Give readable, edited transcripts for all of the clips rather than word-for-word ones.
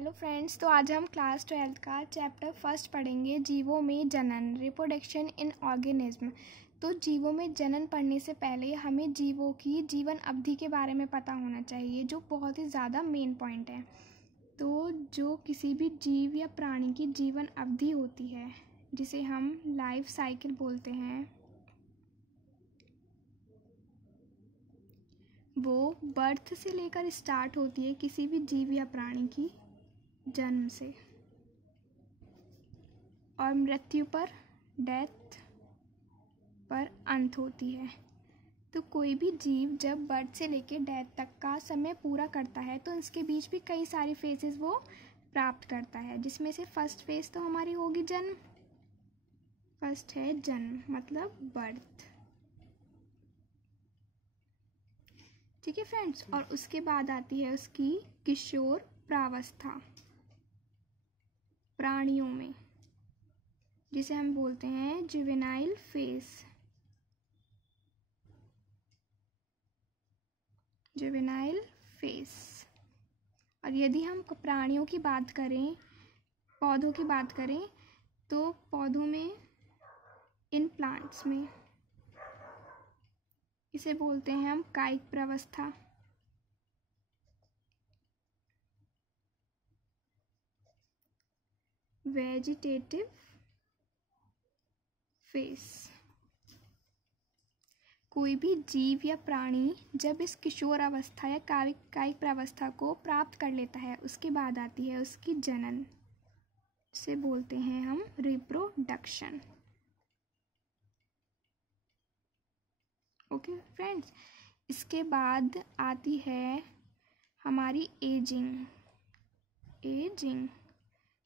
Hello friends, तो आज हम क्लास 12 का चैप्टर फर्स्ट पढ़ेंगे, जीवों में जनन, रिप्रोडक्शन इन ऑर्गेनिज्म। तो जीवों में जनन पढ़ने से पहले हमें जीवों की जीवन अवधि के बारे में पता होना चाहिए, जो बहुत ही ज़्यादा मेन पॉइंट है। तो जो किसी भी जीव या प्राणी की जीवन अवधि होती है, जिसे हम लाइफ साइकिल बोलते हैं, वो बर्थ से लेकर स्टार्ट होती है किसी भी जीव या प्राणी की जन्म से, और मृत्यु पर, डेथ पर अंत होती है। तो कोई भी जीव जब बर्थ से लेकर डेथ तक का समय पूरा करता है तो इसके बीच भी कई सारी फेजेस वो प्राप्त करता है, जिसमें से फर्स्ट फेज तो हमारी होगी जन्म। फर्स्ट है जन्म, मतलब बर्थ। ठीक है फ्रेंड्स, और उसके बाद आती है उसकी किशोर प्रावस्था प्राणियों में, जिसे हम बोलते हैं जुवेनाइल फेज। Juvenile phase. और यदि हम प्राणियों की बात करें, पौधों की बात करें, तो पौधों में, इन प्लांट्स में, इसे बोलते हैं हम कायिक प्रावस्था। Vegetative phase. कोई भी जीव या प्राणी जब इस किशोर अवस्था या कायिक प्रावस्था को प्राप्त कर लेता है, उसके बाद आती है उसकी जनन, से बोलते हैं हम रिप्रोडक्शन। ओके फ्रेंड्स, इसके बाद आती है हमारी एजिंग। एजिंग,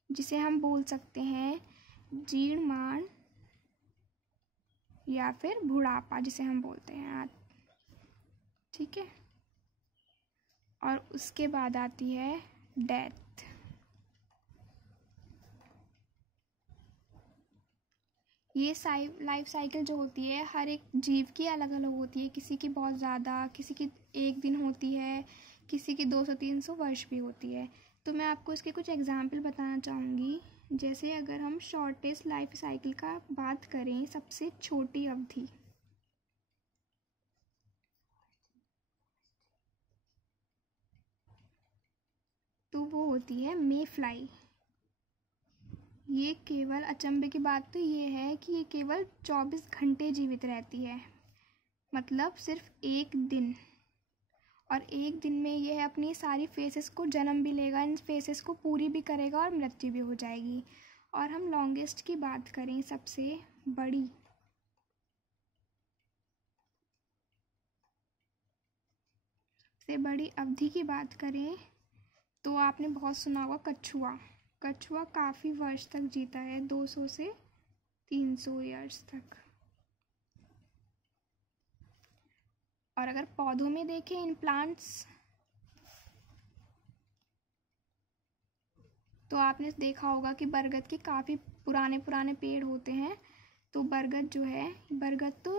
जिसे हम बोल सकते हैं जीर्णमाण या फिर बुढ़ापा, जिसे हम बोलते हैं। ठीक है, और उसके बाद आती है डेथ। ये लाइफ साइकिल जो होती है हर एक जीव की अलग अलग होती है। किसी की बहुत ज़्यादा, किसी की एक दिन होती है, किसी की 200-300 वर्ष भी होती है। तो मैं आपको इसके कुछ एग्जाम्पल बताना चाहूँगी। जैसे अगर हम शॉर्टेस्ट लाइफ साइकिल का बात करें, सबसे छोटी अवधि, तो वो होती है मे फ्लाई। ये केवल अचंभे की बात तो ये है कि ये केवल 24 घंटे जीवित रहती है, मतलब सिर्फ एक दिन। और एक दिन में यह अपनी सारी फेसेस को जन्म भी लेगा, इन फेसेस को पूरी भी करेगा और मृत्यु भी हो जाएगी। और हम लॉन्गेस्ट की बात करें, सबसे बड़ी अवधि की बात करें, तो आपने बहुत सुना होगा कछुआ। कछुआ काफ़ी वर्ष तक जीता है, 200 से 300 ईयर्स तक। और अगर पौधों में देखें, इन प्लांट्स, तो आपने देखा होगा कि बरगद के काफ़ी पुराने पुराने पेड़ होते हैं। तो बरगद जो है, बरगद तो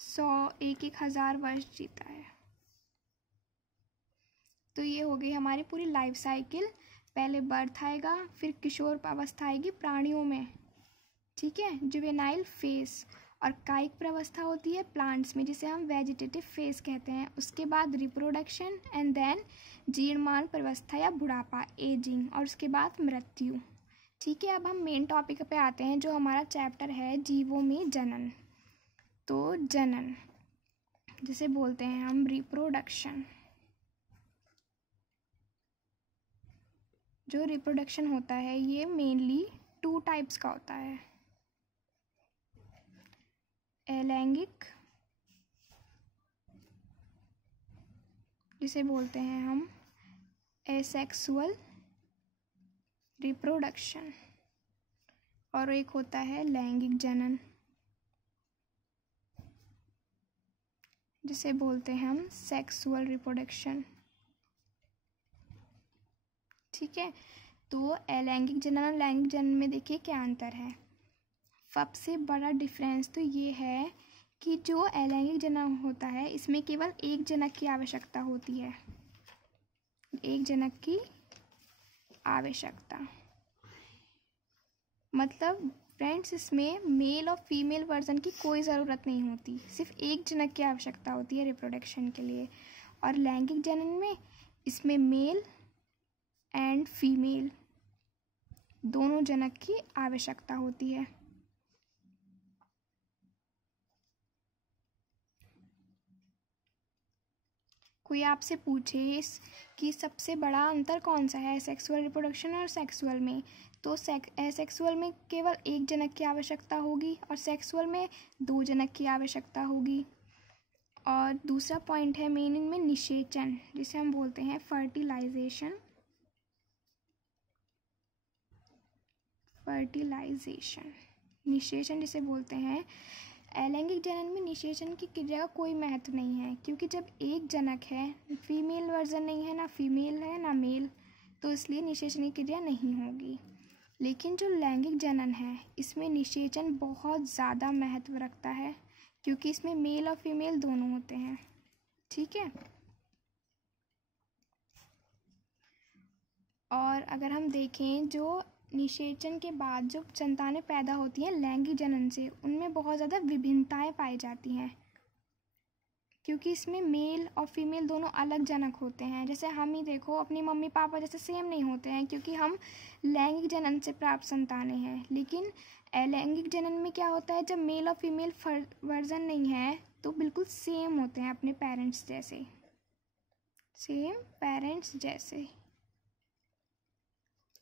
100-1000 वर्ष जीता है। तो ये हो गई हमारी पूरी लाइफ साइकिल। पहले बर्थ आएगा, फिर किशोर अवस्था आएगी प्राणियों में, ठीक है, जुवेनाइल फेज। और कायिक प्रावस्था होती है प्लांट्स में, जिसे हम वेजिटेटिव फेज कहते हैं। उसके बाद रिप्रोडक्शन, एंड देन जीर्णमाण प्रावस्था या बुढ़ापा, एजिंग, और उसके बाद मृत्यु। ठीक है, अब हम मेन टॉपिक पे आते हैं, जो हमारा चैप्टर है जीवों में जनन। तो जनन, जिसे बोलते हैं हम रिप्रोडक्शन। जो रिप्रोडक्शन होता है ये मेनली 2 टाइप्स का होता है। अलैंगिक, जिसे बोलते हैं हम एसेक्सुअल रिप्रोडक्शन, और एक होता है लैंगिक जनन, जिसे बोलते हैं हम सेक्सुअल रिप्रोडक्शन। ठीक है, तो अलैंगिक जनन और लैंगिक जनन में देखिए क्या अंतर है। सबसे बड़ा डिफरेंस तो ये है कि जो अलैंगिक जनन होता है, इसमें केवल एक जनक की आवश्यकता होती है। एक जनक की आवश्यकता। मतलब फ्रेंड्स इसमें मेल और फीमेल वर्जन की कोई ज़रूरत नहीं होती, सिर्फ एक जनक की आवश्यकता होती है रिप्रोडक्शन के लिए। और लैंगिक जनन में इसमें मेल एंड फीमेल दोनों जनक की आवश्यकता होती है। कोई आपसे पूछे कि सबसे बड़ा अंतर कौन सा है सेक्सुअल रिप्रोडक्शन और सेक्सुअल में, तो एसेक्सुअल में केवल एक जनक की आवश्यकता होगी और सेक्सुअल में 2 जनक की आवश्यकता होगी। और दूसरा पॉइंट है मेन इनमें निषेचन, जिसे हम बोलते हैं फर्टिलाइजेशन। निषेचन जिसे बोलते हैं। अलैंगिक जनन में निषेचन की क्रिया का कोई महत्व नहीं है, क्योंकि जब एक जनक है, फीमेल वर्जन नहीं है, ना फीमेल है ना मेल, तो इसलिए निषेचन की क्रिया नहीं होगी। लेकिन जो लैंगिक जनन है इसमें निषेचन बहुत ज़्यादा महत्व रखता है, क्योंकि इसमें मेल और फीमेल दोनों होते हैं। ठीक है। और अगर हम देखें जो निषेचन के बाद जो संतानें पैदा होती हैं लैंगिक जनन से, उनमें बहुत ज़्यादा विभिन्नताएं पाई जाती हैं, क्योंकि इसमें मेल और फीमेल दोनों अलग जनक होते हैं। जैसे हम ही देखो, अपनी मम्मी पापा जैसे सेम नहीं होते हैं, क्योंकि हम लैंगिक जनन से प्राप्त संतानें हैं। लेकिन अलैंगिक जनन में क्या होता है, जब मेल और फीमेल वर्जन नहीं है तो बिल्कुल सेम होते हैं अपने पेरेंट्स जैसे, सेम पेरेंट्स जैसे।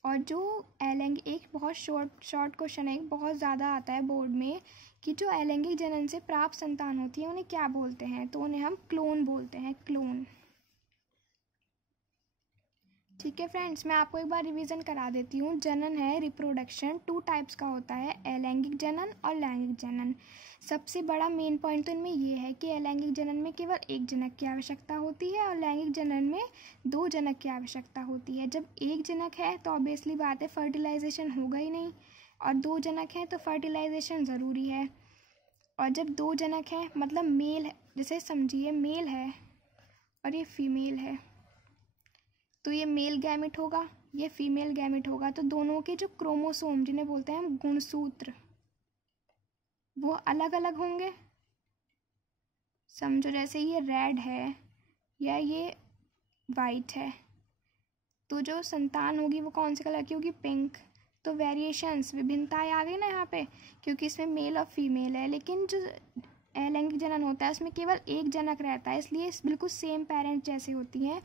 और जो अलैंगिक, एक बहुत शॉर्ट क्वेश्चन है, बहुत ज़्यादा आता है बोर्ड में, कि जो अलैंगिक जनन से प्राप्त संतान होती है उन्हें क्या बोलते हैं, तो उन्हें हम क्लोन बोलते हैं, क्लोन। ठीक है फ्रेंड्स, मैं आपको एक बार रिवीजन करा देती हूँ। जनन है रिप्रोडक्शन 2 टाइप्स का होता है, अलैंगिक जनन और लैंगिक जनन। सबसे बड़ा मेन पॉइंट तो इनमें ये है कि अलैंगिक जनन में केवल एक जनक की आवश्यकता होती है और लैंगिक जनन में 2 जनक की आवश्यकता होती है। जब एक जनक है तो ऑब्वियसली बात है फर्टिलाइजेशन होगा ही नहीं, और 2 जनक हैं तो फर्टिलाइजेशन ज़रूरी है। और जब 2 जनक हैं मतलब मेल है, जैसे समझिए मेल है और ये फीमेल है, तो ये मेल गैमेट होगा, ये फीमेल गैमेट होगा, तो दोनों के जो क्रोमोसोम जिन्हें बोलते हैं हम गुणसूत्र, वो अलग अलग होंगे। समझो जैसे ये रेड है या ये वाइट है, तो जो संतान होगी वो कौन से कलर की होगी, पिंक। तो वेरिएशंस, विभिन्नताएं आ गई ना यहाँ पे, क्योंकि इसमें मेल और फीमेल है। लेकिन जो अलैंगिक जनन होता है उसमें केवल एक जनक रहता है, इसलिए बिल्कुल सेम पेरेंट्स जैसे होती हैं,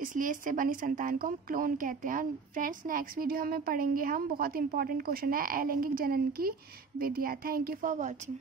इसलिए इससे बनी संतान को हम क्लोन कहते हैं। फ्रेंड्स नेक्स्ट वीडियो में पढ़ेंगे हम, बहुत इंपॉर्टेंट क्वेश्चन है अलैंगिक जनन की विधियाँ। Thank you for watching.